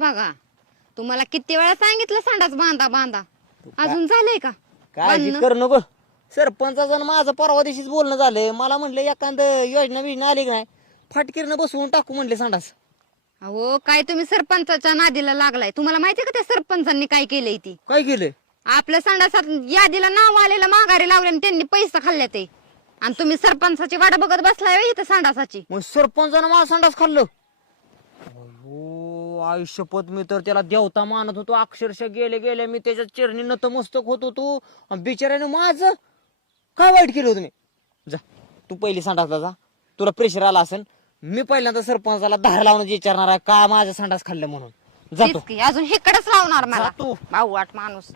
बघा तुम्हाला किती वेळा सांगितलं संडास बांधा बांधा, अजून झालंय का? काळजी कर नको. सरपंचाचं माझं परवा दिवशीच बोलणं झालं. मला म्हणलं एखादं योजना बिजना आली की नाही फाटकीरनं बसवून टाकू म्हणले संडास. अहो काय तुम्ही सरपंचाच्या नादीला लागलाय? तुम्हाला माहितीये का त्या सरपंचांनी काय केलंय? ती काय केलं? आपल्या संडासात यादीला नाव आलेलं माघारी लावले आणि त्यांनी पैसे खाल्ले ते, आणि तुम्ही सरपंचाची वाट बघत बसलाय व्हय इथं संडासाची. मग सरपंचानं माझा संडास खाल्लं. हो आयुष्यपत मी तर त्याला देवता मानत होतो. अक्षरशः गेले गेले मी त्याच्या चरणी नतमस्तक होत होतो. बिचाऱ्याने माझं काय वाईट केलं तुम्ही? जा तू पहिली संडासला जा, तुला प्रेशर आला असेल. मी पहिल्यांदा सरपंचाला धार लावून विचारणार आहे का माझं संडास खाल्लं म्हणून. जातो तीच की, अजून हिकडच लावणार मला जातो. भाऊवाट माणूस.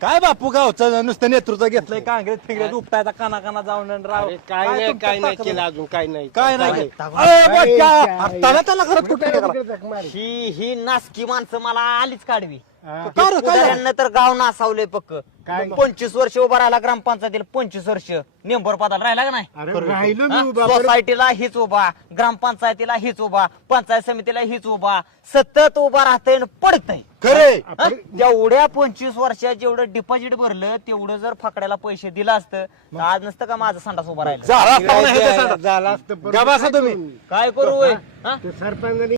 काय बापू गावचं नुसतं नेतृत्व घेतलंय, काँग्रेस फिंग्रेस उपटायचा काना काना जाऊन आणि राव काय नाही तुमचं काय नाही ताकद केलं अजून काय नाही काय नाही काय त्याला घरात कुठे गेला? ही नासकी माणसं मला आलीच काढवी. का रे, काय झालं? उदाहरणार्थ तर गाव नासावलंय पक्क. 25 वर्ष उभा राहिला ग्रामपंचायतीला, 25 वर्ष नेंबर पदाला राहिला का नाही? राहिलो हा? सोसायटीला हीच उभा, ग्रामपंचायतीला हीच उभा, पंचायत समितीला हीच उभा, सतत उभा राहतंय पडतंय. खरे हा? तेवढ्या 25 वर्षात जेवढं डिपॉझिट भरलं तेवढं जर फकड्याला पैसे दिला असतं तर आज नसतं का माझा संडास उभा राहिला. झाला असता म्हणा हे ते सांगा. झाला असतं गप्प बसा तुम्ही. काय करू होय? हा? सरपंच